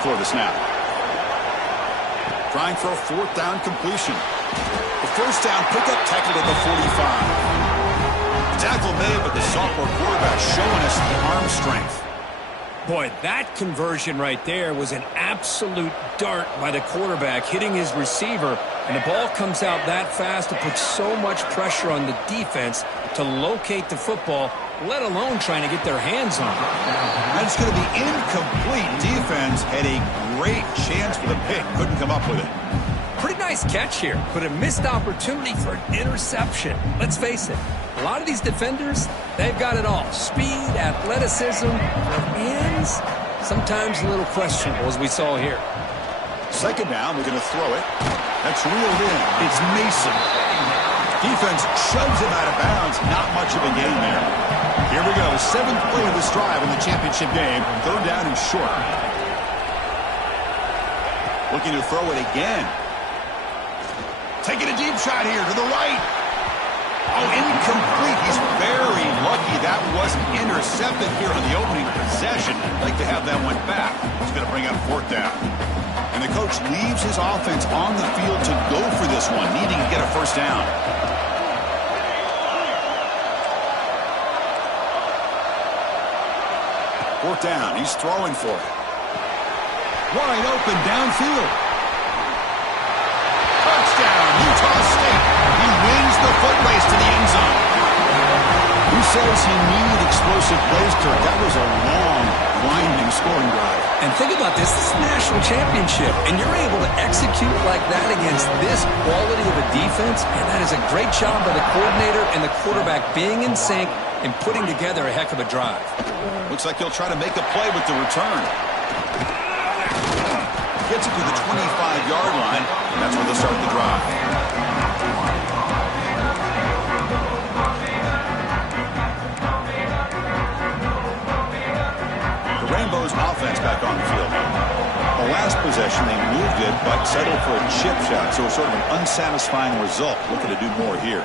before the snap. Trying for a fourth down completion. The first down pickup, tackled at the 45. Tackle made, but the sophomore quarterback showing us the arm strength. Boy, that conversion right there was an absolute dart by the quarterback hitting his receiver, and the ball comes out that fast to put so much pressure on the defense to locate the football, let alone trying to get their hands on it. And it's going to be incomplete. Defense had a great chance for the pick. Couldn't come up with it. Pretty nice catch here, but a missed opportunity for an interception. Let's face it, a lot of these defenders, they've got it all. Speed, athleticism, their hands, sometimes a little questionable, as we saw here. Second down, we're going to throw it. That's reeled in. It's Mason. Defense shoves him out of bounds. Not much of a gain there. Here we go. Seventh play of this drive in the championship game. Third down and short. Looking to throw it again. Taking a deep shot here to the right. Oh, incomplete. He's very lucky that wasn't intercepted here on the opening possession. Like to have that one back. He's going to bring up fourth down. And the coach leaves his offense on the field to go for this one, needing to get a first down. Fourth down. He's throwing for it. Wide open downfield. Touchdown, Utah State. He wins the foot race to the end zone. Who says he needed explosive plays, Kirk? That was a long, winding scoring drive. And think about this. This is a national championship, and you're able to execute like that against this quality of a defense, and that is a great job by the coordinator and the quarterback being in sync and putting together a heck of a drive. Looks like he'll try to make a play with the return. Gets it to the 25-yard line, and that's where they'll start the drive. The Rainbows offense back on the field. The last possession, they moved it, but settled for a chip shot, so it's sort of an unsatisfying result. Looking to do more here.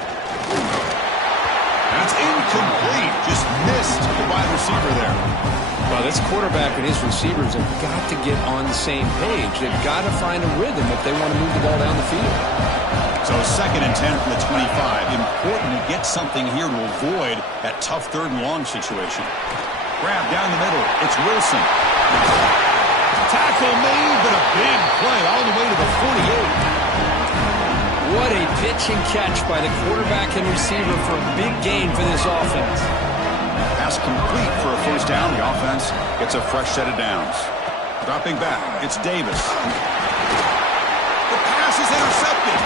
That's incomplete. Just missed the wide receiver there. Well, this quarterback and his receivers have got to get on the same page. They've got to find a rhythm if they want to move the ball down the field. So 2nd and 10 from the 25. Important to get something here to avoid that tough third and long situation. Grab down the middle. It's Wilson. Tackle made, but a big play all the way to the 48. What a pitch and catch by the quarterback and receiver for a big gain for this offense. Pass complete for a first down. The offense gets a fresh set of downs. Dropping back, it's Davis. The pass is intercepted.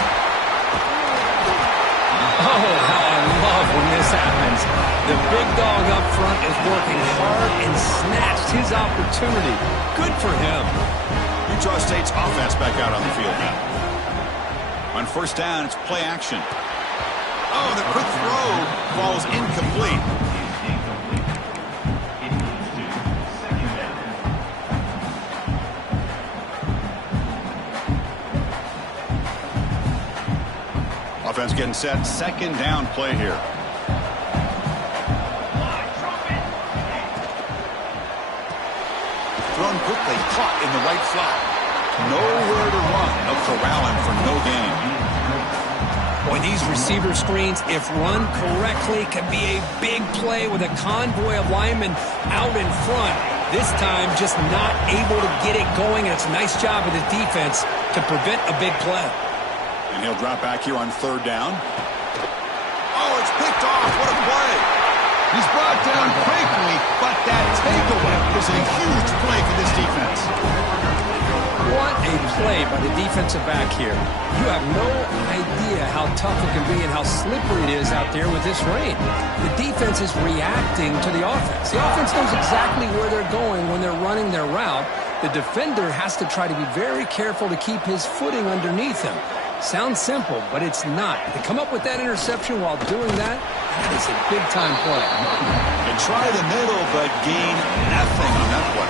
Oh, how I love when this happens. The big dog up front is working hard and snatched his opportunity. Good for him. Utah State's offense back out on the field now. On first down, it's play action. Oh, the quick throw falls incomplete. Offense getting set. Second down play here. Thrown quickly, caught in the right slot. Nowhere to run. They'll corral him for no gain. Boy, these receiver screens, if run correctly, can be a big play with a convoy of linemen out in front. This time, just not able to get it going, and it's a nice job of the defense to prevent a big play. And he'll drop back here on third down. Oh, it's picked off. What a play. He's brought down quickly, but that takeaway is a huge play for this defense. What a play by the defensive back here. You have no idea how tough it can be and how slippery it is out there with this rain. The defense is reacting to the offense. The offense knows exactly where they're going when they're running their route. The defender has to try to be very careful to keep his footing underneath him. Sounds simple, but it's not. To come up with that interception while doing that, that is a big-time play. They try the middle, but gain nothing on that play.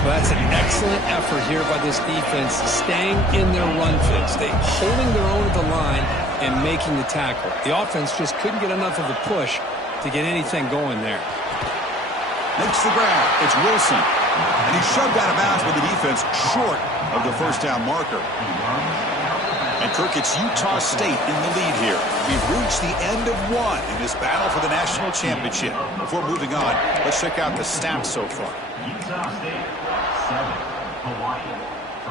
Well, that's an excellent effort here by this defense, staying in their run fix. They holding their own at the line and making the tackle. The offense just couldn't get enough of a push to get anything going there. Makes the grab. It's Wilson. And And he shoved out of bounds with the defense short of the first down marker. And Kirk, it's Utah State in the lead here. We've reached the end of one in this battle for the national championship. Before moving on, let's check out the stats so far. Utah State 7, Hawaii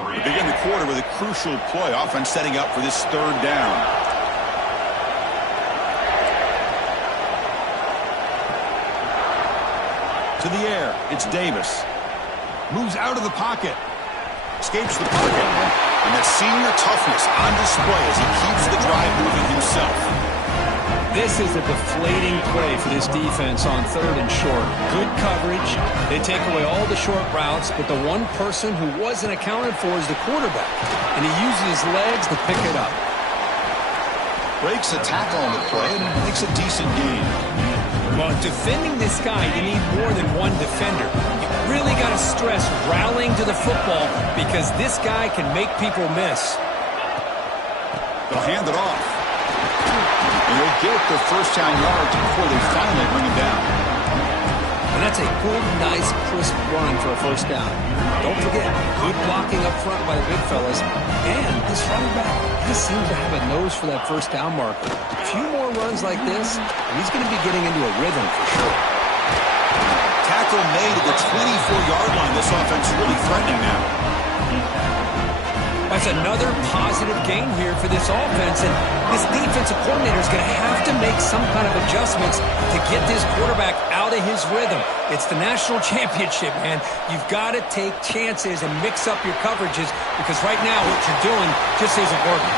3. We begin the quarter with a crucial play. Offense setting up for this third down. To the air, it's Davis. Moves out of the pocket. Escapes the pocket. And that senior toughness on display as he keeps the drive moving himself. This is a deflating play for this defense on third and short. Good coverage. They take away all the short routes, but the one person who wasn't accounted for is the quarterback. And he uses his legs to pick it up. Breaks a tackle on the play and makes a decent gain. Well, defending this guy, you need more than one defender. You really got to stress rallying to the football because this guy can make people miss. They'll hand it off. And they'll get the first down yards before they finally bring him down. And that's a good, nice, crisp run for a first down. Don't forget, good blocking up front by the big fellas. And this running back, he seems to have a nose for that first down marker. A few more runs like this, and he's going to be getting into a rhythm for sure. Tackle made at the 24-yard line. This offense really threatening now. That's another positive gain here for this offense, and this defensive coordinator is going to have to make some kind of adjustments to get this quarterback out of his rhythm. It's the national championship, man. You've got to take chances and mix up your coverages because right now what you're doing just isn't working.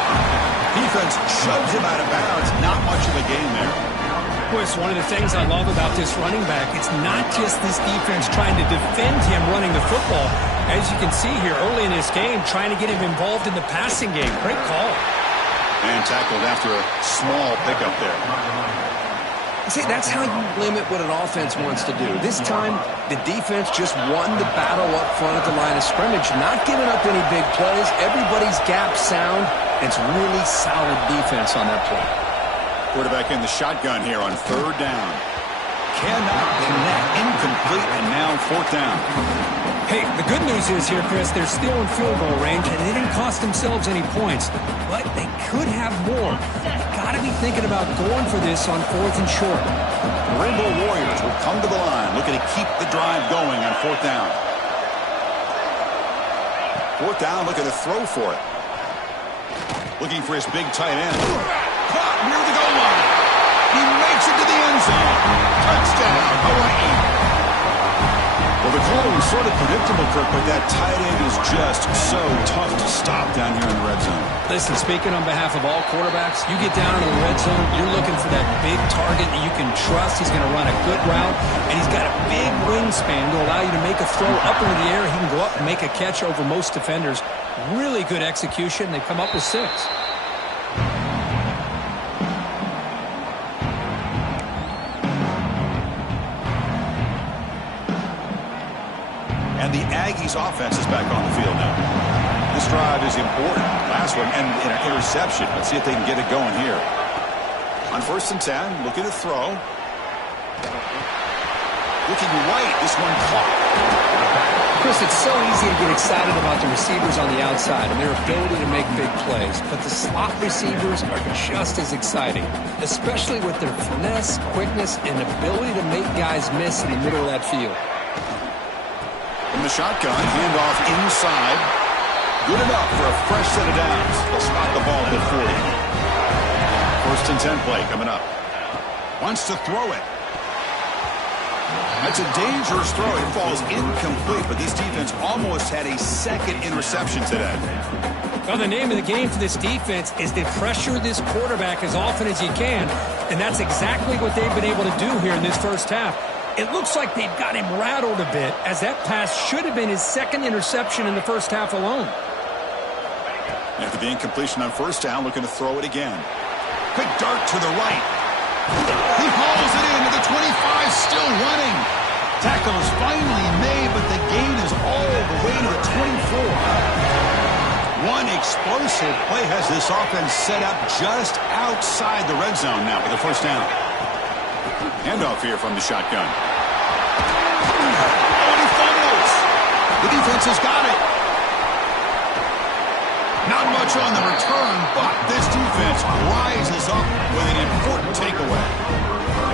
Defense shoves him out of bounds. Not much of a gain there. Of course, one of the things I love about this running back, it's not just this defense trying to defend him running the football. As you can see here early in this game, trying to get him involved in the passing game. Great call. And tackled after a small pickup there. See, that's how you limit what an offense wants to do. This time, the defense just won the battle up front at the line of scrimmage, not giving up any big plays. Everybody's gap sound. It's really solid defense on that play. Quarterback in the shotgun here on third down. Cannot connect, incomplete, and now fourth down. Hey, the good news is here, Chris, they're still in field goal range, and they didn't cost themselves any points. But they could have more. They've got to be thinking about going for this on fourth and short. The Rainbow Warriors will come to the line, looking to keep the drive going on fourth down. Fourth down, looking to throw for it. Looking for his big tight end. Caught near the goal line. He makes it to the end zone. Touchdown, Hawaii. Well, the call was sort of predictable, Kirk, but that tight end is just so tough to stop down here in the red zone. Listen, speaking on behalf of all quarterbacks, you get down into the red zone, you're looking for that big target that you can trust. He's going to run a good route, and he's got a big wingspan to allow you to make a throw up into the air. He can go up and make a catch over most defenders. Really good execution. They come up with 6. And the Aggies offense is back on the field now. This drive is important. Last one ended in an interception. Let's see if they can get it going here. On 1st and 10, looking to throw. Looking right, this one caught. Chris, it's so easy to get excited about the receivers on the outside and their ability to make big plays. But the slot receivers are just as exciting, especially with their finesse, quickness, and ability to make guys miss in the middle of that field. From the shotgun, handoff inside. Good enough for a fresh set of downs. They'll spot the ball at 40. 1st and 10 play coming up. Wants to throw it. That's a dangerous throw. It falls incomplete, but this defense almost had a second interception today. Well, the name of the game for this defense is to pressure this quarterback as often as you can, and that's exactly what they've been able to do here in this first half. It looks like they've got him rattled a bit, as that pass should have been his second interception in the first half alone. After the incompletion on 1st down, looking to throw it again. Quick dart to the right. He hauls it in to the 25, still running. Tackle is finally made, but the gain is all the way to the 24. One explosive play has this offense set up just outside the red zone now for the 1st down. Handoff here from the shotgun. Oh, he fumbles. defense has got it. Not much on the return, but this defense rises up with an important takeaway.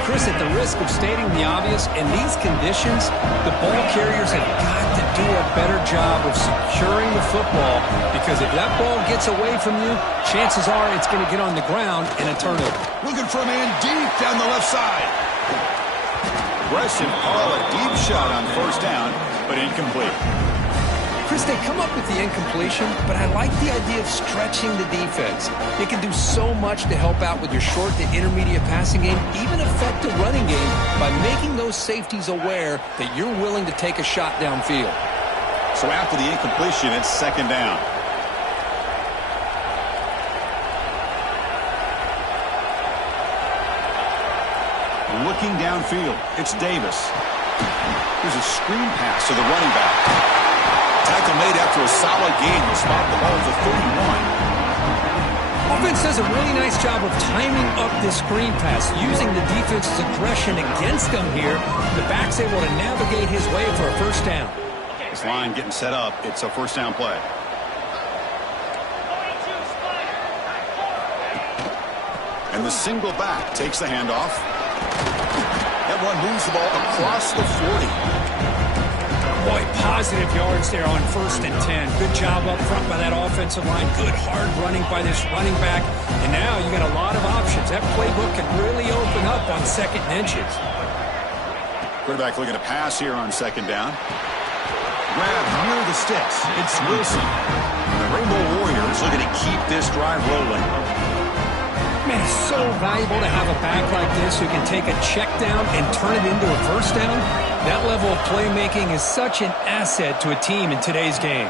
Chris, at the risk of stating the obvious, in these conditions, the ball carriers have got to do a better job of securing the football, because if that ball gets away from you, chances are it's going to get on the ground in a turnover. Looking for a man deep down the left side. Aggressive call, a deep shot on first down, but incomplete. Chris, they come up with the incompletion, but I like the idea of stretching the defense. It can do so much to help out with your short to intermediate passing game, even affect the running game by making those safeties aware that you're willing to take a shot downfield. So after the incompletion, it's second down. Looking downfield, it's Davis. Here's a screen pass to the running back. Tackle made after a solid gain will spot the ball for 31. Offense does a really nice job of timing up this screen pass, using the defense's aggression against them here. The back's able to navigate his way for a first down. This line getting set up. It's a first down play. And the single back takes the handoff. That one moves the ball across the 40. Boy, positive yards there on 1st and 10. Good job up front by that offensive line. Good hard running by this running back. And now you got a lot of options. That playbook can really open up on 2nd and inches. Quarterback looking to pass here on second down. Grab near the sticks. It's Wilson. The Rainbow Warriors looking to keep this drive rolling. Man, it's so valuable to have a back like this who can take a check down and turn it into a first down. That level of playmaking is such an asset to a team in today's game.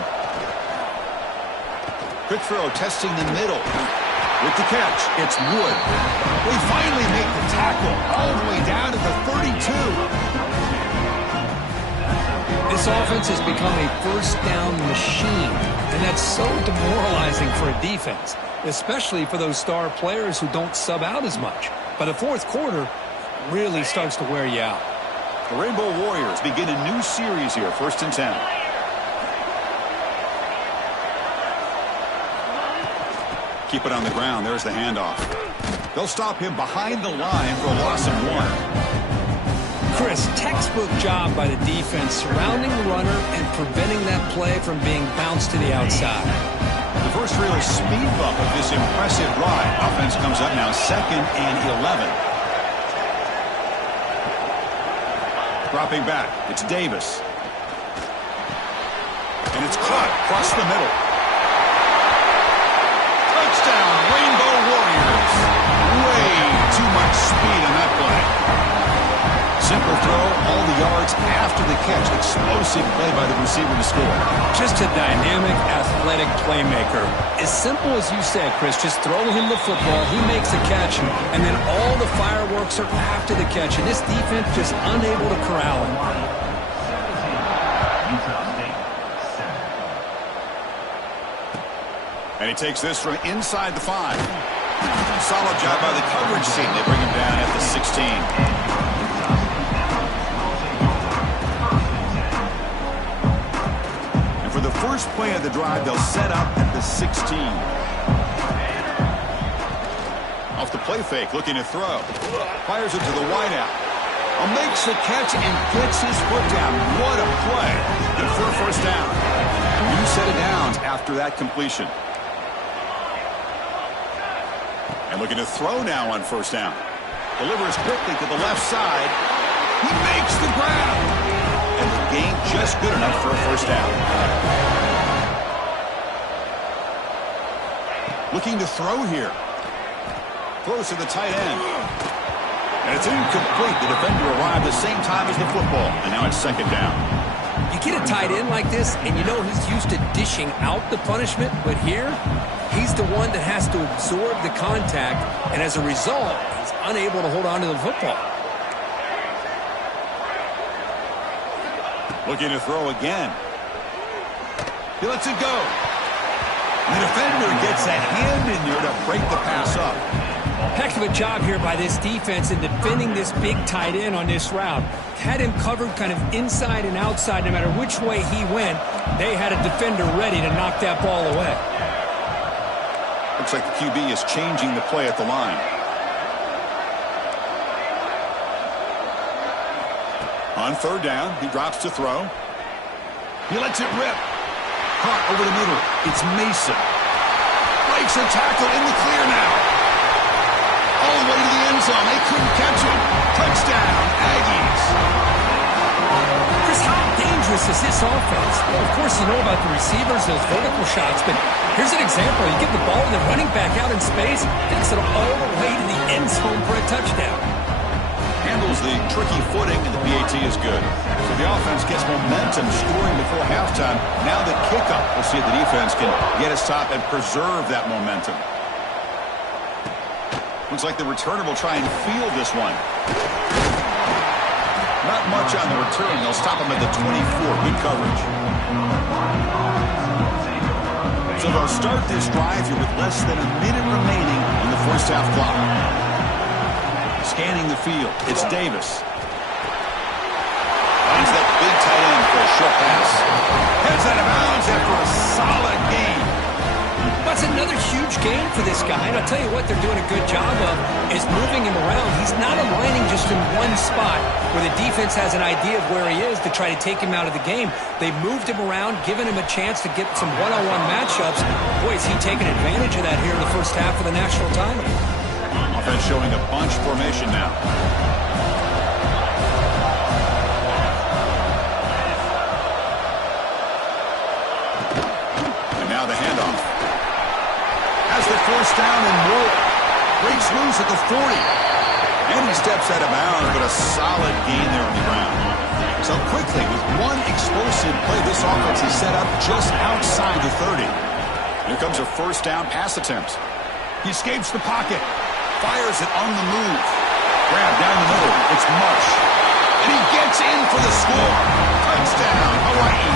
Quick throw, testing the middle. With the catch, it's Wood. They finally make the tackle all the way down to the 32. This offense has become a first down machine, and that's so demoralizing for a defense, especially for those star players who don't sub out as much. But the fourth quarter really starts to wear you out. The Rainbow Warriors begin a new series here, 1st and 10. Keep it on the ground. There's the handoff. They'll stop him behind the line for a loss of 1. Chris, textbook job by the defense surrounding the runner and preventing that play from being bounced to the outside. The first real speed bump of this impressive ride. Offense comes up now 2nd and 11. Dropping back, it's Davis. And it's caught across the middle. Touchdown, Rainbow Warriors. Way too much speed on that play. Simple throw, all the yards after the catch. Explosive play by the receiver to score. Just a dynamic, athletic playmaker. As simple as you said, Chris, just throw him the football, he makes a catch, and then all the fireworks are after the catch, and this defense just unable to corral him. And he takes this from inside the 5. Solid job by the coverage team. They bring him down at the 16. For the first play of the drive, they'll set up at the 16. Off the play fake, looking to throw. Fires it to the wideout. Makes the catch and gets his foot down. What a play. Good for a first down. New set of downs after that completion. And looking to throw now on first down. Delivers quickly to the left side. He makes the grab. And the gain just good enough for a first down. Looking to throw here. Throws to the tight end. And it's incomplete. The defender arrived the same time as the football. And now it's second down. You get a tight end like this, and you know he's used to dishing out the punishment, but here, he's the one that has to absorb the contact, and as a result, he's unable to hold on to the football. Looking to throw again. He lets it go. The defender gets a hand in there to break the pass up. Heck of a job here by this defense in defending this big tight end on this route. Had him covered kind of inside and outside. No matter which way he went, they had a defender ready to knock that ball away. Looks like the QB is changing the play at the line. On third down, he drops to throw. He lets it rip. Caught over the middle. It's Mason. Breaks a tackle in the clear now. All the way to the end zone. They couldn't catch him. Touchdown, Aggies. Chris, how dangerous is this offense? Well, of course, you know about the receivers, those vertical shots, but here's an example. You give the ball to the running back out in space, takes it all the way to the end zone for a touchdown. Handles the tricky footing, and the PAT is good. So the offense gets momentum scoring before halftime. Now the kickoff. We'll see if the defense can get a stop and preserve that momentum. Looks like the returner will try and field this one. Not much on the return. They'll stop him at the 24. Good coverage. So they'll start this drive here with less than a minute remaining on the first half clock. Scanning the field. It's Davis. Finds that big tight end for a short pass. Heads out of bounds after a solid game. That's another huge game for this guy. And I'll tell you what they're doing a good job of is moving him around. He's not aligning just in one spot where the defense has an idea of where he is to try to take him out of the game. They've moved him around, given him a chance to get some one-on-one matchups. Boy, is he taking advantage of that here in the first half of the national title. Offense showing a bunch formation now. And now the handoff. Has the first down and more. Breaks loose at the 40. And he steps out of bounds, but a solid gain there on the ground. So quickly, with one explosive play, this offense is set up just outside the 30. Here comes a first down pass attempt. He escapes the pocket. Fires it on the move. Grab down the middle. It's Marsh. And he gets in for the score. Touchdown, Hawaii.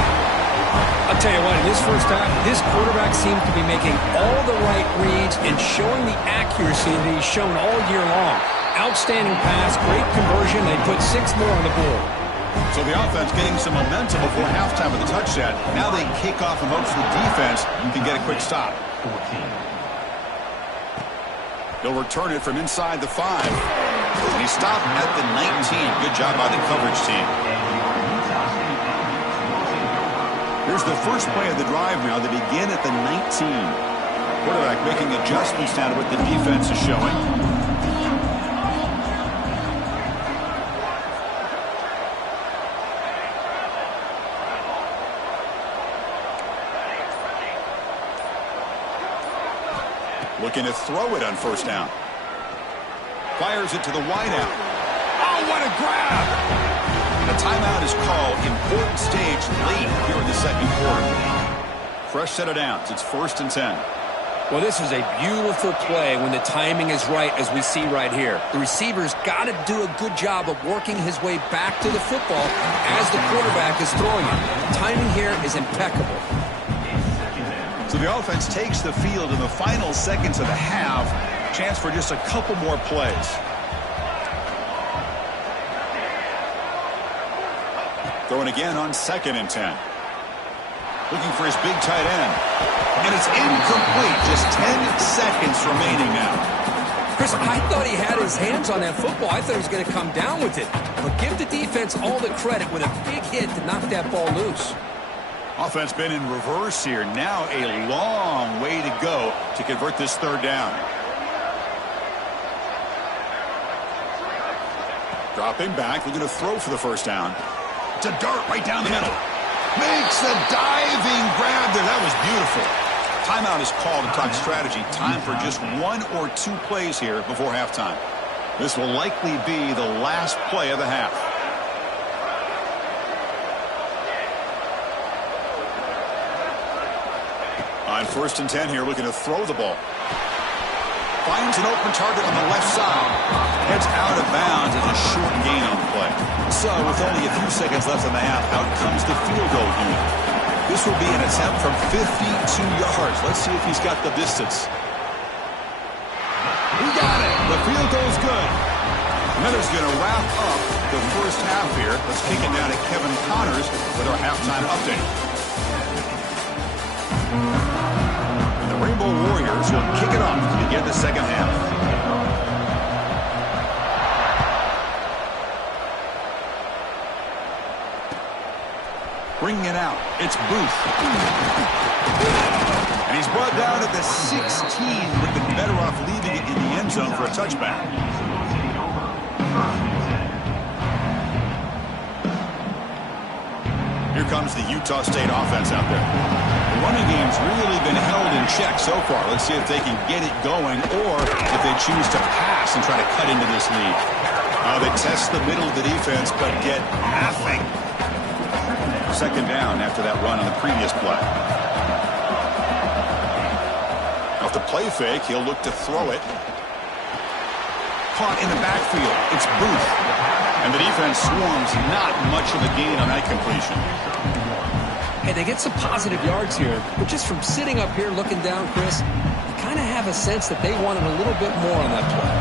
I'll tell you what, in this first half, this quarterback seemed to be making all the right reads and showing the accuracy that he's shown all year long. Outstanding pass, great conversion. They put 6 more on the board. So the offense getting some momentum before halftime with the touchdown. Now they kick off and hope for the defense can get a quick stop. 14. They'll return it from inside the 5. And he stopped at the 19. Good job by the coverage team. Here's the first play of the drive now. They begin at the 19. Quarterback making adjustments now to what the defense is showing. Looking to throw it on first down. Fires it to the wideout. Oh, what a grab! And a timeout is called. Important stage late here in the second quarter. Fresh set of downs. It's 1st and 10. Well, this is a beautiful play when the timing is right, as we see right here. The receiver's got to do a good job of working his way back to the football as the quarterback is throwing it. The timing here is impeccable. So the offense takes the field in the final seconds of the half. Chance for just a couple more plays. Throwing again on 2nd and 10. Looking for his big tight end. And it's incomplete. Just 10 seconds remaining now. Chris, I thought he had his hands on that football. I thought he was going to come down with it. But give the defense all the credit with a big hit to knock that ball loose. Offense been in reverse here. Now a long way to go to convert this 3rd down. Dropping back, looking to throw for the first down. To dart right down the middle. Makes a diving grab there. That was beautiful. Timeout is called to talk strategy. Time for just 1 or 2 plays here before halftime. This will likely be the last play of the half. On 1st and 10 here, looking to throw the ball. Finds an open target on the left side. Heads out of bounds as a short gain on the play. So with only a few seconds left in the half, out comes the field goal unit. This will be an attempt from 52 yards. Let's see if he's got the distance. He got it. The Heather's going to wrap up the first half here. Let's kick it down to Kevin Connors with our halftime update. And the Rainbow Warriors will kick it off to begin the second half. Bringing it out, it's Booth. And he's brought down at the 16. Would have been better off leaving it in the end zone for a touchback. Here comes the Utah State offense out there. The running game's really been held in check so far. Let's see if they can get it going or if they choose to pass and try to cut into this lead. They test the middle of the defense but get nothing. Second down after that run on the previous play. Off the play fake, he'll look to throw it. Caught in the backfield. It's Booth. And the defense swarms, not much of a gain on that completion. Hey, they get some positive yards here, but just from sitting up here looking down, Chris, you kind of have a sense that they wanted a little bit more on that play.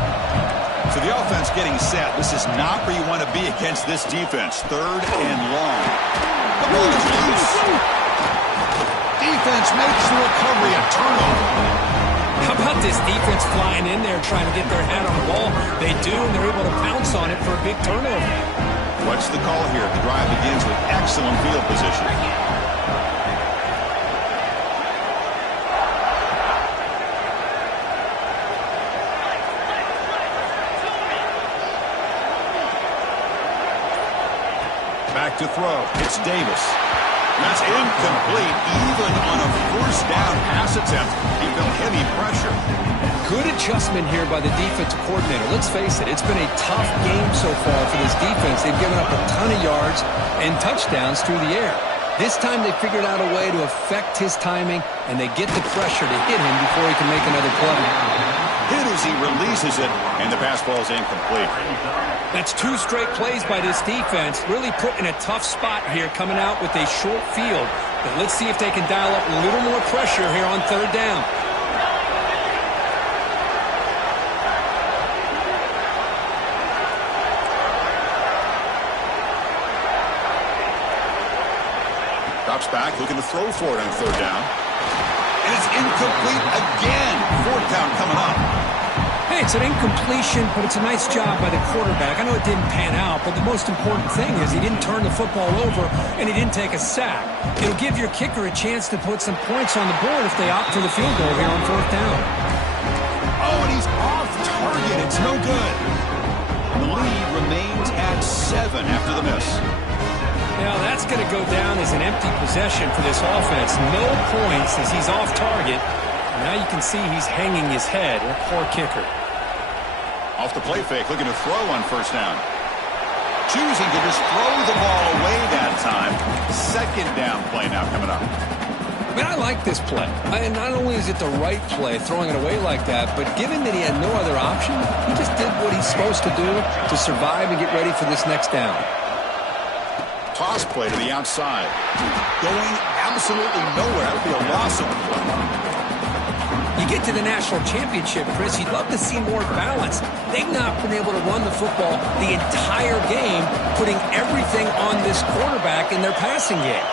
So the offense getting set. This is not where you want to be against this defense. Third and long. The ball is loose. Defense makes the recovery a turnover. How about this defense flying in there trying to get their hand on the ball? They do, and they're able to pounce on it for a big turnover. What's the call here? The drive begins with excellent field position. Back to throw. It's Davis. That's incomplete. Even on a first down pass attempt, he felt heavy pressure. Good adjustment here by the defensive coordinator. Let's face it, it's been a tough game so far for this defense. They've given up a ton of yards and touchdowns through the air. This time they figured out a way to affect his timing, and they get the pressure to hit him before he can make another play. Hit as he releases it, and the pass ball is incomplete. That's 2 straight plays by this defense, really put in a tough spot here coming out with a short field. But let's see if they can dial up a little more pressure here on third down. Drops back, looking to throw for it on third down. And it's incomplete again. Fourth down coming up. Hey, it's an incompletion, but it's a nice job by the quarterback. I know it didn't pan out, but the most important thing is he didn't turn the football over and he didn't take a sack. It'll give your kicker a chance to put some points on the board if they opt for the field goal here on fourth down. Oh, and he's off target. It's no good. The lead remains at 7 after the miss. Now that's going to go down as an empty possession for this offense. No points as he's off target. Now you can see he's hanging his head. A poor kicker. Off the play fake, looking to throw on first down. Choosing to just throw the ball away that time. Second down play now coming up. I mean, I like this play. Not only is it the right play, throwing it away like that, but given that he had no other option, he just did what he's supposed to do to survive and get ready for this next down. Toss play to the outside. Going absolutely nowhere. That would be a loss of the play. You get to the national championship, Chris, you'd love to see more balance. They've not been able to run the football the entire game, putting everything on this quarterback in their passing game.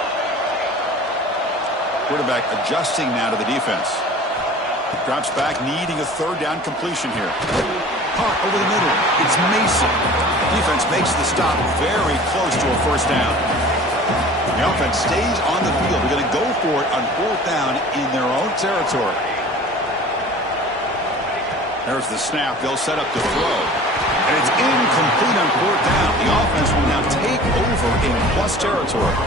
Quarterback adjusting now to the defense. Drops back, needing a third down completion here. Caught over the middle. It's Mason. Defense makes the stop very close to a first down. The offense stays on the field. They're going to go for it on fourth down in their own territory. There's the snap. They'll set up the throw. And it's incomplete on fourth down. The offense will now take over in plus territory.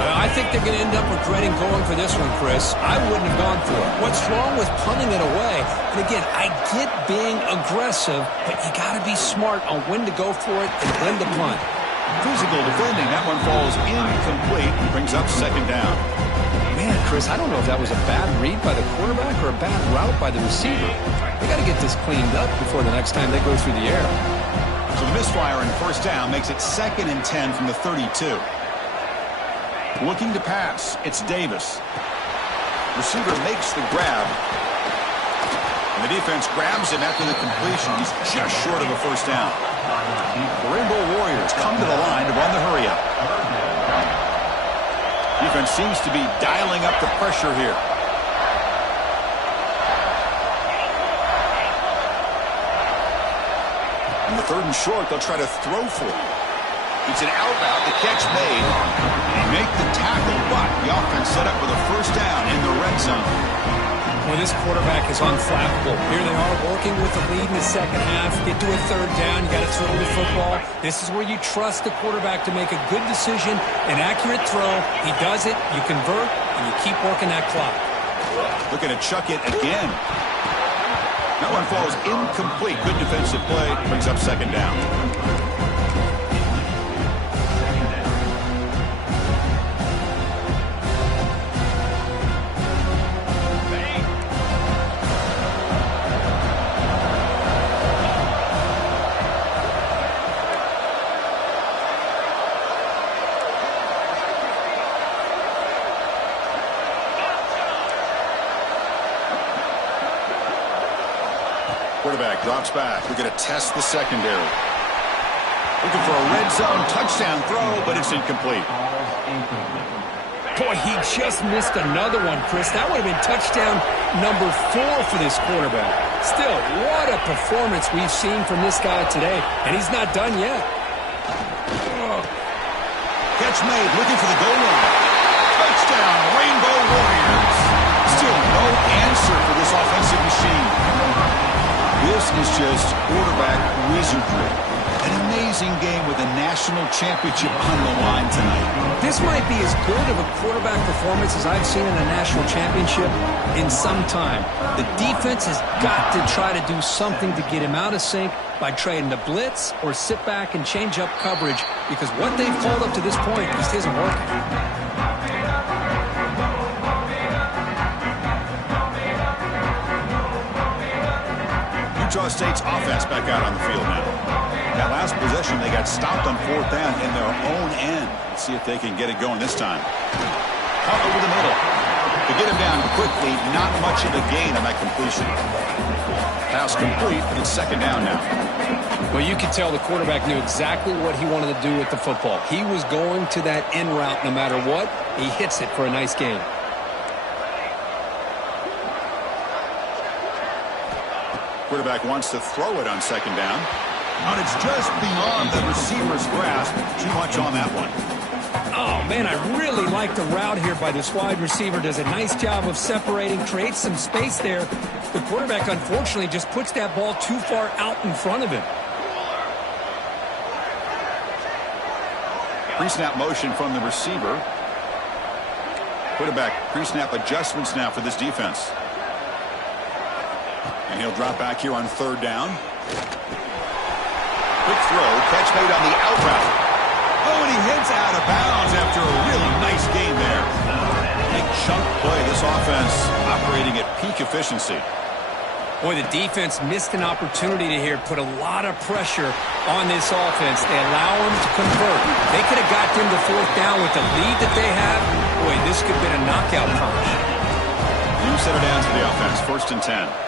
I think they're going to end up regretting going for this one, Chris. I wouldn't have gone for it. What's wrong with punting it away? And again, I get being aggressive, but you got to be smart on when to go for it and when to punt. Physical defending. That one falls incomplete. Brings up second down. Man, Chris, I don't know if that was a bad read by the quarterback or a bad route by the receiver. They got to get this cleaned up before the next time they go through the air. So the misfire in first down makes it 2nd and 10 from the 32. Looking to pass. It's Davis. Receiver makes the grab. And the defense grabs him after the completion. He's just short of a first down. The Rainbow Warriors come to the line to run the hurry-up. Defense seems to be dialing up the pressure here. On the 3rd and short, they'll try to throw for it. It's an out route, the catch made. They make the tackle, but the offense set up with a first down in the red zone. Well, this quarterback is unflappable. Here they are working with the lead in the second half. Get to a 3rd down, you got to throw the football. This is where you trust the quarterback to make a good decision, an accurate throw. He does it, you convert, and you keep working that clock. Looking to chuck it again. That one falls incomplete. Good defensive play. Brings up 2nd down. Quarterback drops back. We're going to test the secondary. Looking for a red zone touchdown throw, but it's incomplete. Boy, he just missed another one, Chris. That would have been touchdown number 4 for this quarterback. Still, what a performance we've seen from this guy today, and he's not done yet. Catch made, looking for the goal line. Touchdown, Rainbow Warriors. Still no answer for this offensive machine. This is just quarterback wizardry. An amazing game with a national championship on the line tonight. This might be as good of a quarterback performance as I've seen in a national championship in some time. The defense has got to try to do something to get him out of sync by trading the blitz or sit back and change up coverage, because what they've called up to this point just isn't working. Utah State's offense back out on the field now. That last possession, they got stopped on 4th down in their own end. Let's see if they can get it going this time. Caught over the middle. To get him down quickly, not much of a gain on that completion. Pass complete, but it's 2nd down now. Well, you could tell the quarterback knew exactly what he wanted to do with the football. He was going to that in route no matter what. He hits it for a nice gain. Quarterback wants to throw it on 2nd down. And it's just beyond the receiver's grasp. Too much on that one. Oh, man, I really like the route here by this wide receiver. Does a nice job of separating, creates some space there. The quarterback, unfortunately, just puts that ball too far out in front of him. Pre-snap motion from the receiver. Quarterback pre-snap adjustments now for this defense. And he'll drop back here on 3rd down. Quick throw, catch made on the out route. Oh, and he hits out of bounds after a really nice game there. Big chunk play. This offense operating at peak efficiency. Boy, the defense missed an opportunity to here put a lot of pressure on this offense. They allow them to convert. They could have got them to 4th down with the lead that they have. Boy, this could have been a knockout punch. You set it down to the offense, 1st and 10.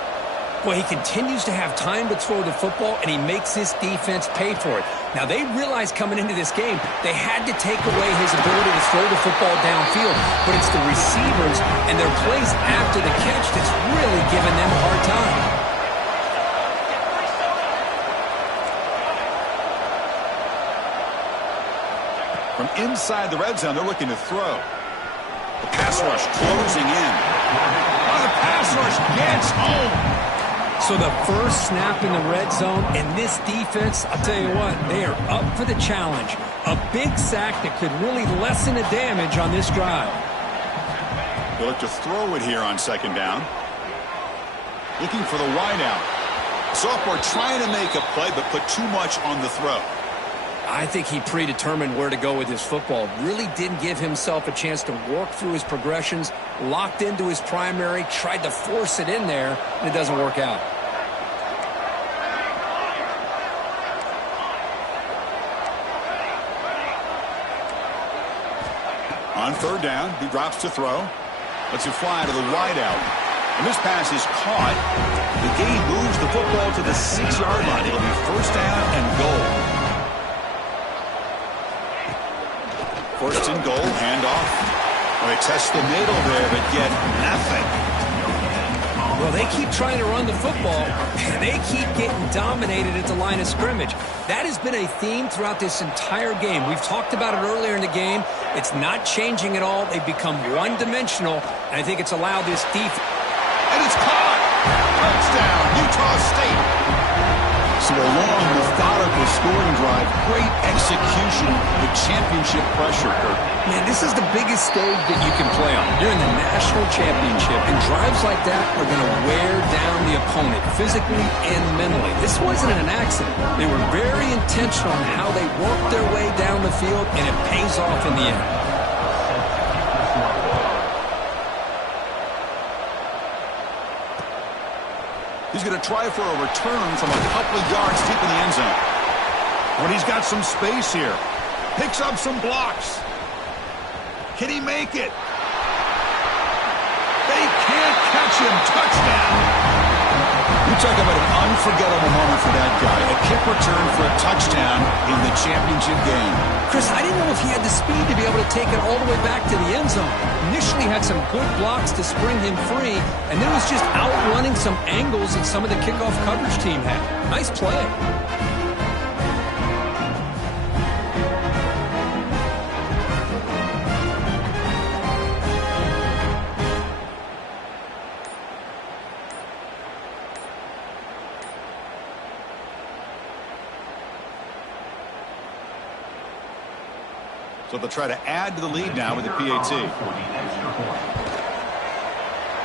Well, he continues to have time to throw the football, and he makes his defense pay for it. Now, they realized coming into this game they had to take away his ability to throw the football downfield, but it's the receivers and their plays after the catch that's really giving them a hard time. From inside the red zone, they're looking to throw. The pass rush closing in. Oh, the pass rush gets home. So the first snap in the red zone, and this defense, I'll tell you what, they are up for the challenge. A big sack that could really lessen the damage on this drive. They'll look to throw it here on 2nd down. Looking for the wide out. Sophomore trying to make a play, but put too much on the throw. I think he predetermined where to go with his football. Really didn't give himself a chance to work through his progressions. Locked into his primary, tried to force it in there, and it doesn't work out. On 3rd down, he drops to throw. Lets it fly to the wide out. And this pass is caught. The gain moves the football to the 6-yard line. It'll be first down and goal. First and goal, handoff. Well, they test the middle there, but get nothing. Well, they keep trying to run the football, and they keep getting dominated at the line of scrimmage. That has been a theme throughout this entire game. We've talked about it earlier in the game. It's not changing at all. They've become one-dimensional, and I think it's allowed this defense. And it's caught. Touchdown, Utah State. So a long, methodical scoring drive. Great execution with championship pressure, Kurt. Man, this is the biggest stage that you can play on. You're in the national championship, and drives like that are going to wear down the opponent physically and mentally. This wasn't an accident. They were very intentional on how they worked their way down the field, and it pays off in the end. He's going to try for a return from a couple of yards deep in the end zone. But he's got some space here. Picks up some blocks. Can he make it? They can't catch him. Touchdown. You talk about an unforgettable moment for that guy. A kick return for a touchdown in the championship game. Chris, I didn't know if he had the speed to be able to take it all the way back to the end zone. Initially had some good blocks to spring him free, and then was just outrunning some angles that some of the kickoff coverage team had. Nice play. So they'll try to add to the lead now with the PAT.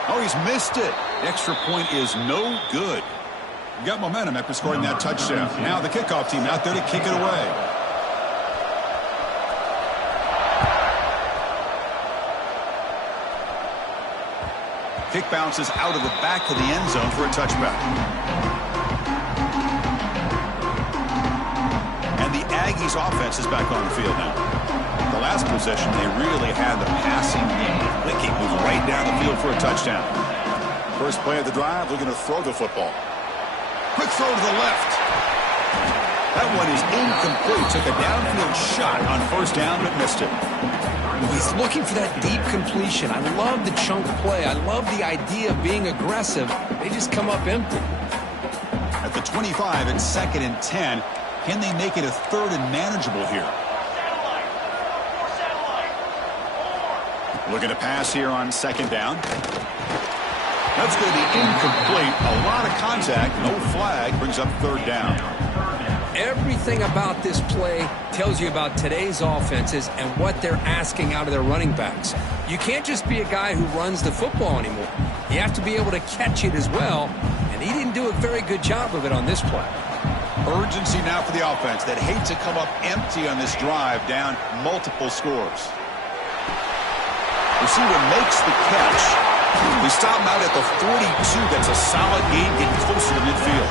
Oh, he's missed it. The extra point is no good. Got momentum after scoring that touchdown. Now the kickoff team out there to kick it away. Kick bounces out of the back of the end zone for a touchback. And the Aggies offense is back on the field now. The last possession, they really had the passing game. Licky moves right down the field for a touchdown. First play of the drive, looking to throw the football. Quick throw to the left. That one is incomplete. Took a downfield shot on first down, but missed it. He's looking for that deep completion. I love the chunk play. I love the idea of being aggressive. They just come up empty. At the 25 and 2nd and 10, can they make it a 3rd and manageable here? Looking to pass here on 2nd down. That's going to be incomplete. A lot of contact, no flag, brings up 3rd down. Everything about this play tells you about today's offenses and what they're asking out of their running backs. You can't just be a guy who runs the football anymore. You have to be able to catch it as well, and he didn't do a very good job of it on this play. Urgency now for the offense that hate to come up empty on this drive, down multiple scores. Receiver makes the catch. We stop him out at the 42. That's a solid gain, getting closer to midfield.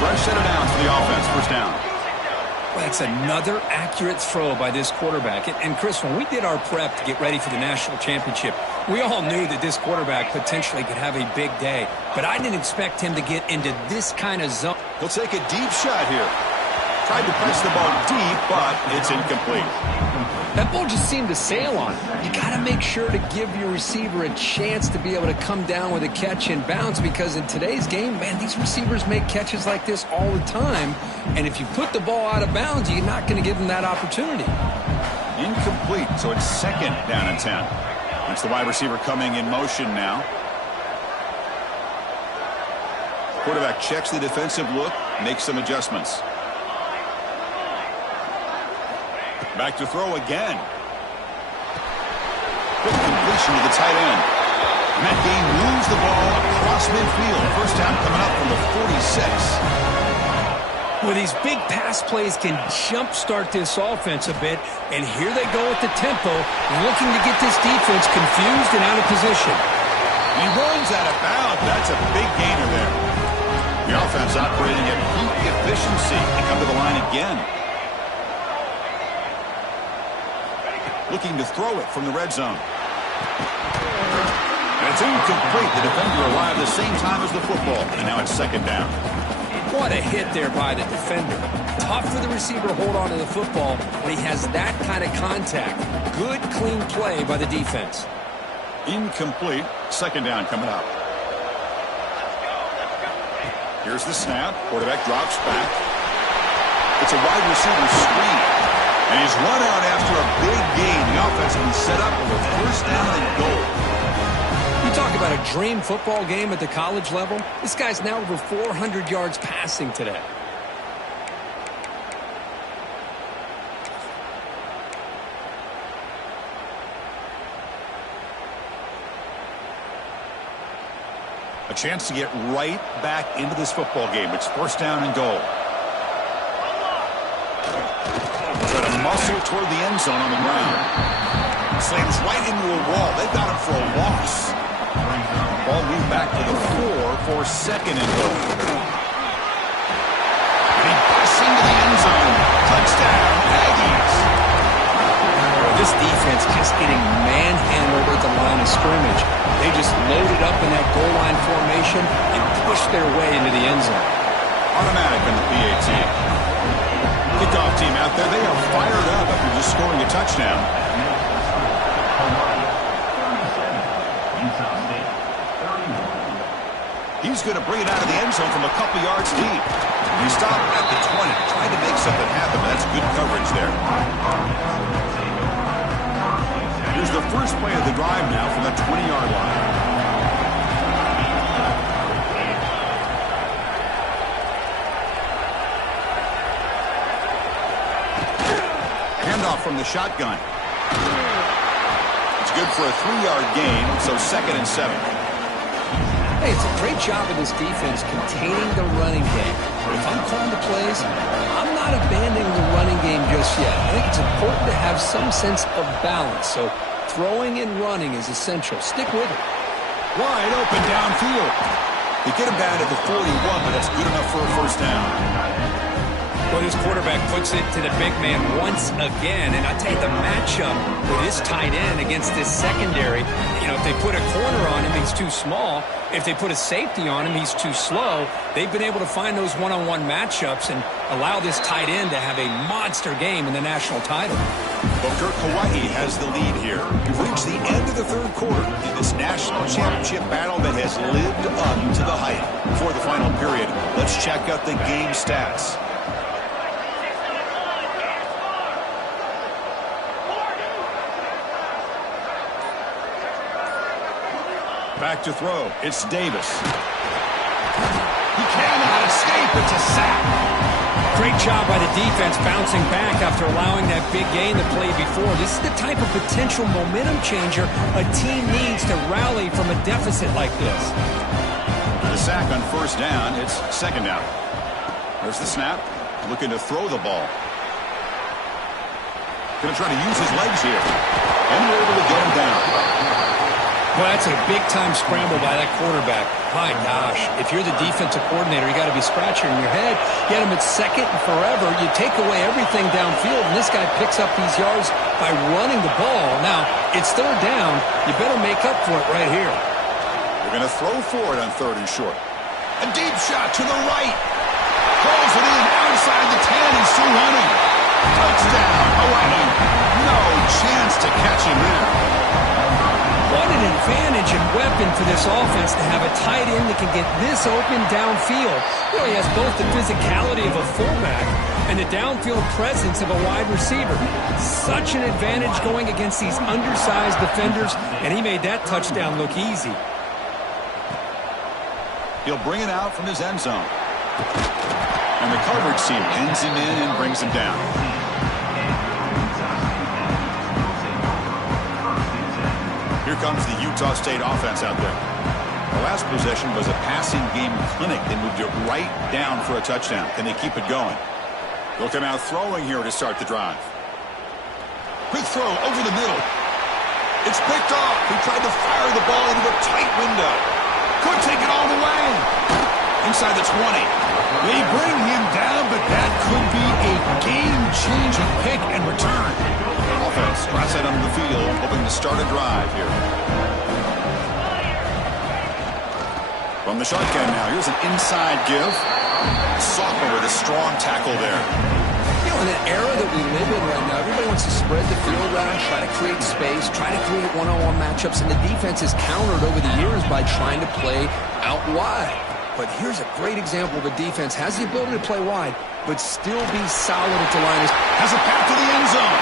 Fresh set of downs for the offense. First down. Well, that's another accurate throw by this quarterback. And Chris, when we did our prep to get ready for the national championship, we all knew that this quarterback potentially could have a big day. But I didn't expect him to get into this kind of zone. He'll take a deep shot here. Tried to press the ball deep, but it's incomplete. That ball just seemed to sail on it. You got to make sure to give your receiver a chance to be able to come down with a catch and bounce, because in today's game, man, these receivers make catches like this all the time. And if you put the ball out of bounds, you're not going to give them that opportunity. Incomplete, so it's 2nd down and 10. That's the wide receiver coming in motion now. Quarterback checks the defensive look, makes some adjustments. Back to throw again. Quick completion to the tight end. And that game moves the ball across midfield. First down coming up from the 46. Well, these big pass plays can jumpstart this offense a bit. And here they go with the tempo, looking to get this defense confused and out of position. He runs out of bounds. That's a big gainer there. The offense operating at peak efficiency. They come to the line again. Looking to throw it from the red zone. And It's incomplete. The defender arrived the same time as the football, and now it's second down. What a hit there by the defender. Tough for the receiver to hold on to the football when he has that kind of contact. Good, clean play by the defense. Incomplete. Second down coming up. Here's the snap. Quarterback drops back. It's a wide receiver screen. And he's run out after a big gain. The offense will be set up with a first down and goal. You talk about a dream football game at the college level. This guy's now over 400 yards passing today. A chance to get right back into this football game. It's first down and goal. Try to muscle toward the end zone on the ground. Slams right into a wall. They've got him for a loss. Ball moved back to the 4 for second and goal. And he busts into the end zone. Touchdown, Aggies. This defense just getting manhandled at the line of scrimmage. They just loaded up in that goal line formation and pushed their way into the end zone. Automatic on the PAT. Kickoff team out there. They are fired up after just scoring a touchdown. He's going to bring it out of the end zone from a couple yards deep. He stopped at the 20, trying to make something happen, but that's good coverage there. Here's the first play of the drive now from the 20-yard line. Handoff from the shotgun. It's good for a 3-yard gain, so second and 7. Hey, it's a great job of this defense containing the running game. If I'm calling the plays, I'm not abandoning the running game just yet. I think it's important to have some sense of balance. So throwing and running is essential. Stick with it. Wide open downfield. They get him down at the 41, but that's good enough for a first down. Well, this quarterback puts it to the big man once again. And I tell you, the matchup with this tight end against this secondary, if they put a corner on him, he's too small. If they put a safety on him, he's too slow. They've been able to find those one-on-one matchups and allow this tight end to have a monster game in the national title. Booker, Hawaii has the lead here. We've reached the end of the third quarter in this national championship battle that has lived up to the hype. Before the final period, let's check out the game stats. Back to throw. It's Davis. He cannot escape. It's a sack. Great job by the defense bouncing back after allowing that big gain the play before. This is the type of potential momentum changer a team needs to rally from a deficit like this. The sack on first down. It's second down. There's the snap. Looking to throw the ball. Going to try to use his legs here. And we're able to get him down. Well, that's a big-time scramble by that quarterback. My gosh, if you're the defensive coordinator, you got to be scratching your head. Get him at second and forever. You take away everything downfield, and this guy picks up these yards by running the ball. Now, it's third down. You better make up for it right here. They're going to throw for it on third and short. A deep shot to the right. Throws it in outside the 10 and still running. Touchdown, Hawaii. No chance to catch him there. What an advantage and weapon for this offense to have a tight end that can get this open downfield. Really has both the physicality of a fullback and the downfield presence of a wide receiver. Such an advantage going against these undersized defenders, and he made that touchdown look easy. He'll bring it out from his end zone. And the coverage team pins him in and brings him down. Here comes the Utah State offense out there. The last possession was a passing game clinic. They moved it right down for a touchdown. Can they keep it going? Looking out throwing here to start the drive. Quick throw over the middle. It's picked off. He tried to fire the ball into a tight window. Could take it all the way. Inside the 20. They bring him down, but that could be a game-changing pick and return. Offense drives that onto the field, hoping to start a drive here. From the shotgun now, here's an inside give. Sophomore with a strong tackle there. You know, in an era that we live in right now, everybody wants to spread the field around, try to create space, try to create one-on-one matchups, and the defense has countered over the years by trying to play out wide. But here's a great example of a defense has the ability to play wide, but still be solid at the line. Has a path to the end zone.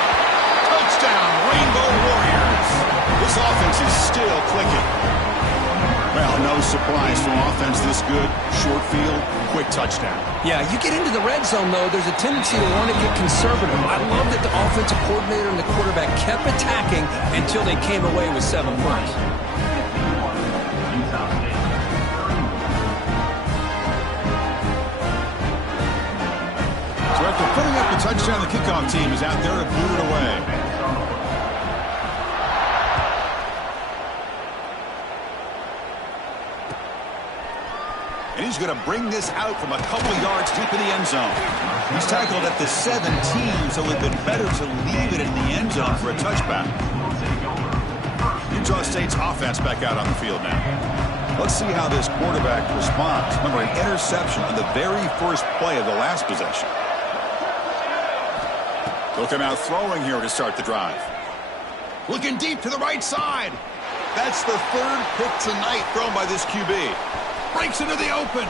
Touchdown, Rainbow Warriors. This offense is still clicking. Well, no surprise from offense this good. Short field, quick touchdown. Yeah, you get into the red zone, though, there's a tendency to want to get conservative. I love that the offensive coordinator and the quarterback kept attacking until they came away with 7 points. So after putting up the touchdown, the kickoff team is out there to boot it away. And he's going to bring this out from a couple yards deep in the end zone. He's tackled at the 17, so it would have been better to leave it in the end zone for a touchback. Utah State's offense back out on the field now. Let's see how this quarterback responds. Remember, an interception on the very first play of the last possession. He'll come out throwing here to start the drive. Looking deep to the right side. That's the 3rd pick tonight thrown by this QB. Breaks into the open.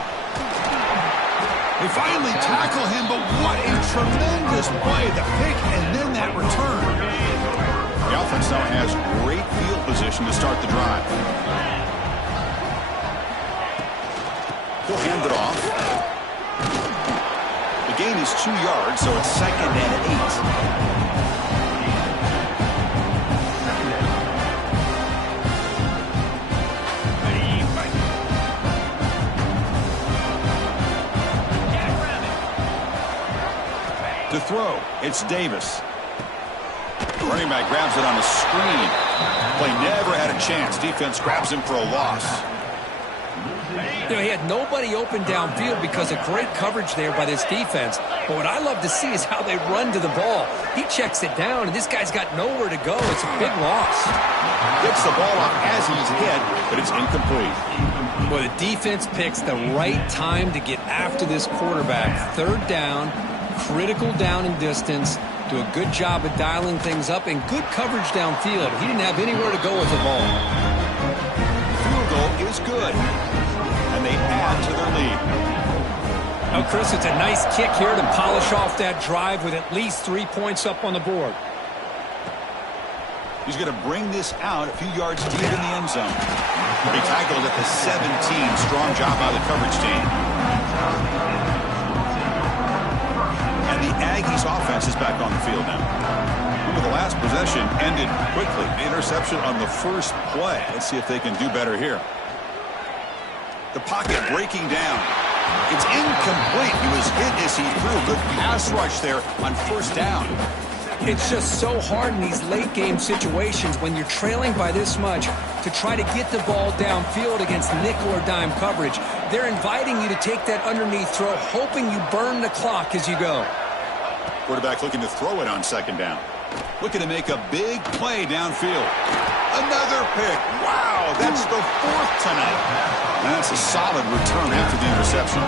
They finally tackle him, but what a tremendous play. The pick and then that return. The offense now has great field position to start the drive. He'll hand it off. The gain is 2 yards, so it's 2nd and 8. To throw, it's Davis. Running back grabs it on the screen. Play never had a chance. Defense grabs him for a loss. You know, he had nobody open downfield because of great coverage there by this defense. But what I love to see is how they run to the ball. He checks it down, and this guy's got nowhere to go. It's a big loss. Gets the ball off as he's hit, but it's incomplete. Well, the defense picks the right time to get after this quarterback. 3rd down. Critical down and distance, do a good job of dialing things up, and good coverage downfield. He didn't have anywhere to go with the ball. Field goal is good, and they add to their lead. Oh, Chris, it's a nice kick here to polish off that drive with at least 3 points up on the board. He's going to bring this out a few yards deep in the end zone. He tackled at the 17. Strong job by the coverage team. And the Aggies offense is back on the field now. Remember, the last possession ended quickly. The interception on the first play. Let's see if they can do better here. The pocket breaking down. It's incomplete. He was hit as he threw. Good pass rush there on 1st down. It's just so hard in these late-game situations when you're trailing by this much to try to get the ball downfield against nickel or dime coverage. They're inviting you to take that underneath throw, hoping you burn the clock as you go. Quarterback looking to throw it on 2nd down. Looking to make a big play downfield. Another pick. Wow, that's the 4th tonight. And that's a solid return after the interception.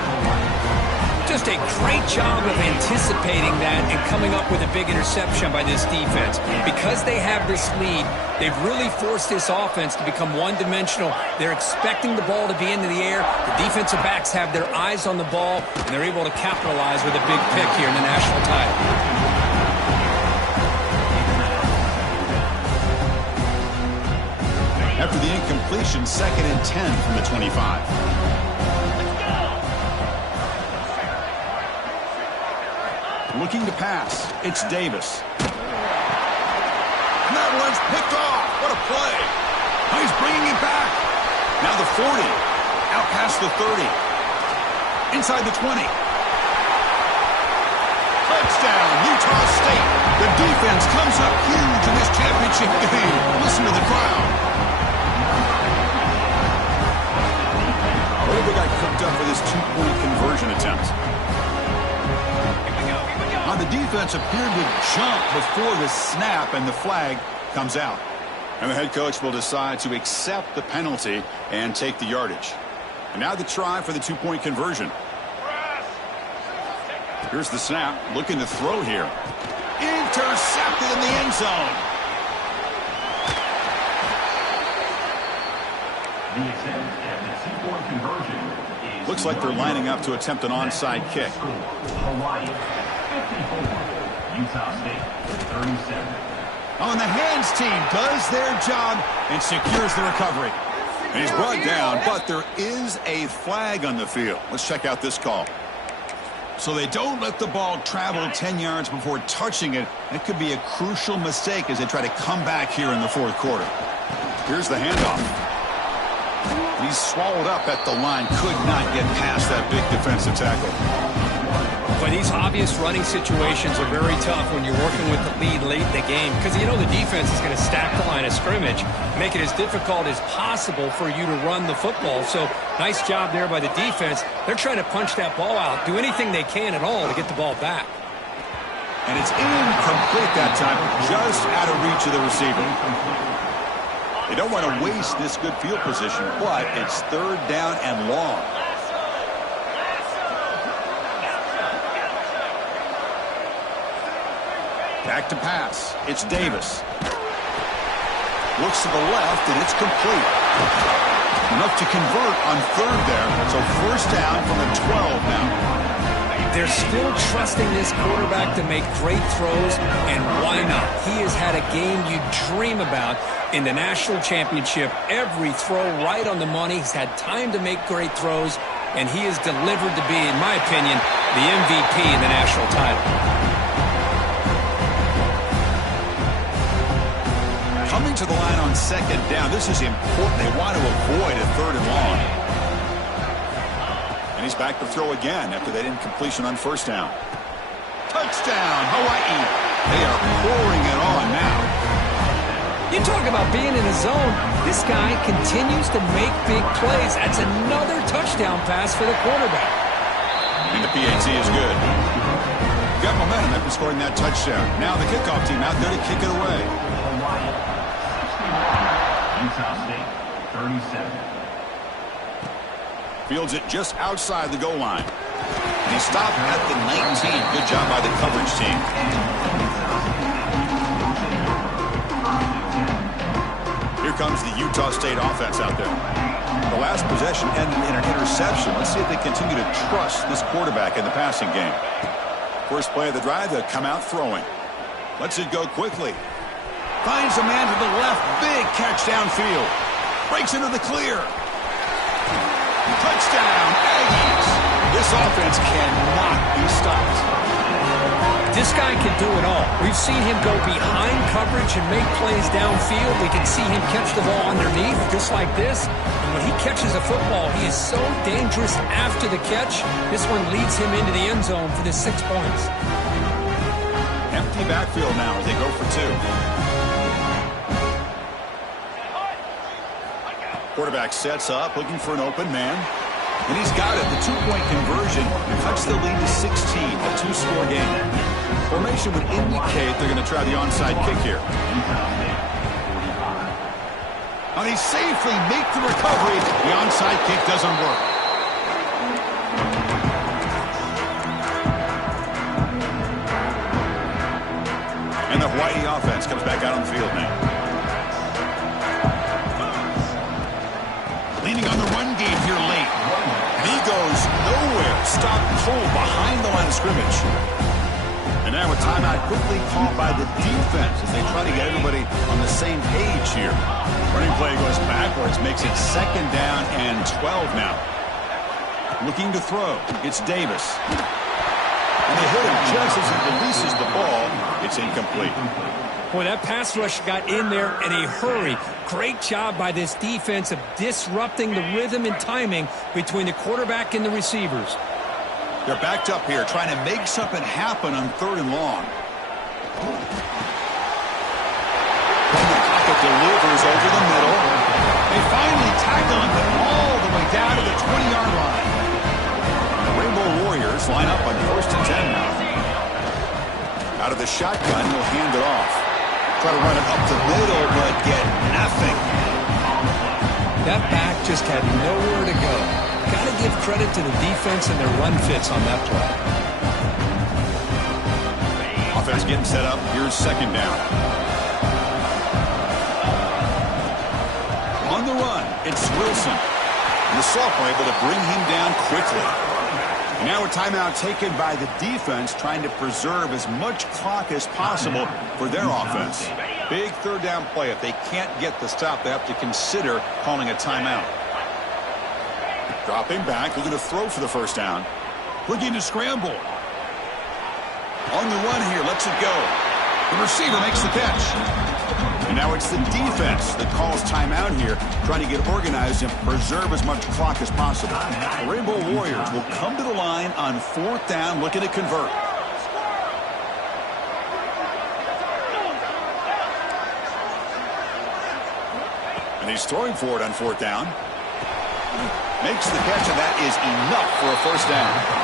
Just a great job of anticipating that and coming up with a big interception by this defense. Because they have this lead, they've really forced this offense to become one-dimensional. They're expecting the ball to be into the air. The defensive backs have their eyes on the ball, and they're able to capitalize with a big pick here in the national title. After the incompletion, 2nd and 10 from the 25. Looking to pass. It's Davis. And that one's picked off. What a play. Now he's bringing it back. Now the 40. Out past the 30. Inside the 20. Touchdown, Utah State. The defense comes up huge in this championship game. Listen to the crowd. What have they got cooked up for this 2-point conversion attempt? The defense appeared to jump before the snap, and the flag comes out. And the head coach will decide to accept the penalty and take the yardage. And now the try for the two-point conversion. Here's the snap. Looking to throw here. Intercepted in the end zone. The attempt at the two-point conversion is Looks like they're lining up to attempt an onside kick. Hawaii 54, Utah State 37. Oh, and the hands team does their job and secures the recovery. And he's brought down, but there is a flag on the field. Let's check out this call. So they don't let the ball travel 10 yards before touching it. That could be a crucial mistake as they try to come back here in the fourth quarter. Here's the handoff. He's swallowed up at the line. Could not get past that big defensive tackle. But these obvious running situations are very tough when you're working with the lead late in the game, because you know the defense is going to stack the line of scrimmage, make it as difficult as possible for you to run the football. So nice job there by the defense. They're trying to punch that ball out, do anything they can at all to get the ball back. And it's incomplete that time, just out of reach of the receiver. They don't want to waste this good field position, but it's third down and long. Back to pass. It's Davis. Looks to the left, and it's complete. Enough to convert on third there. So first down from the 12 now. They're still trusting this quarterback to make great throws, and why not? He has had a game you dream about in the national championship. Every throw right on the money. He's had time to make great throws, and he is delivered to be, in my opinion, the MVP in the national title. Coming to the line on second down. This is important. They want to avoid a third and long. And he's back to throw again after that incompletion on first down. Touchdown, Hawaii. They are pouring it on now. You talk about being in the zone. This guy continues to make big plays. That's another touchdown pass for the quarterback. And the PAT is good. Got momentum after scoring that touchdown. Now the kickoff team out there to kick it away. Utah State 37. Fields it just outside the goal line. And he stopped at the 19. Good job by the coverage team. Here comes the Utah State offense out there. The last possession ended in an interception. Let's see if they continue to trust this quarterback in the passing game. First play of the drive, they'll come out throwing. Lets it go quickly. Finds a man to the left. Big catch downfield. Breaks into the clear. Touchdown, Aggies. This offense cannot be stopped. This guy can do it all. We've seen him go behind coverage and make plays downfield. We can see him catch the ball underneath, just like this. And when he catches a football, he is so dangerous after the catch. This one leads him into the end zone for the 6 points. Empty backfield now as they go for two. Quarterback sets up, looking for an open man. And he's got it. The two-point conversion cuts the lead to 16, a two-score game. Formation would indicate they're going to try the onside kick here. And he safely makes the recovery. The onside kick doesn't work. And the Hawaii offense comes back out on the field now. Leaning on the run game here late. He goes nowhere. Stop cold behind the line of scrimmage. And now a timeout quickly called by the defense as they try to get everybody on the same page here. Running play goes backwards, makes it second down and 12 now. Looking to throw. It's Davis. And they hit him just as he releases the ball. It's incomplete. Boy, that pass rush got in there in a hurry. Great job by this defense of disrupting the rhythm and timing between the quarterback and the receivers. They're backed up here, trying to make something happen on third and long. Pocket delivers over the middle. They finally tackle him all the way down to the 20-yard line. The Rainbow Warriors line up on first and 10 now. Out of the shotgun, he'll hand it off. Try to run it up the middle, but get nothing. That back just had nowhere to go. Got to give credit to the defense and their run fits on that play. Offense getting set up. Here's second down. On the run, it's Wilson. And the sophomore able to bring him down quickly. And now a timeout taken by the defense, trying to preserve as much clock as possible for their offense. Big third down play. If they can't get the stop, they have to consider calling a timeout. Dropping back, looking to throw for the first down. Looking to scramble. On the run here, lets it go. The receiver makes the catch. And now it's the defense that calls timeout here, trying to get organized and preserve as much clock as possible. The Rainbow Warriors will come to the line on fourth down, looking to convert. And he's throwing for it on fourth down. Makes the catch, and that is enough for a first down.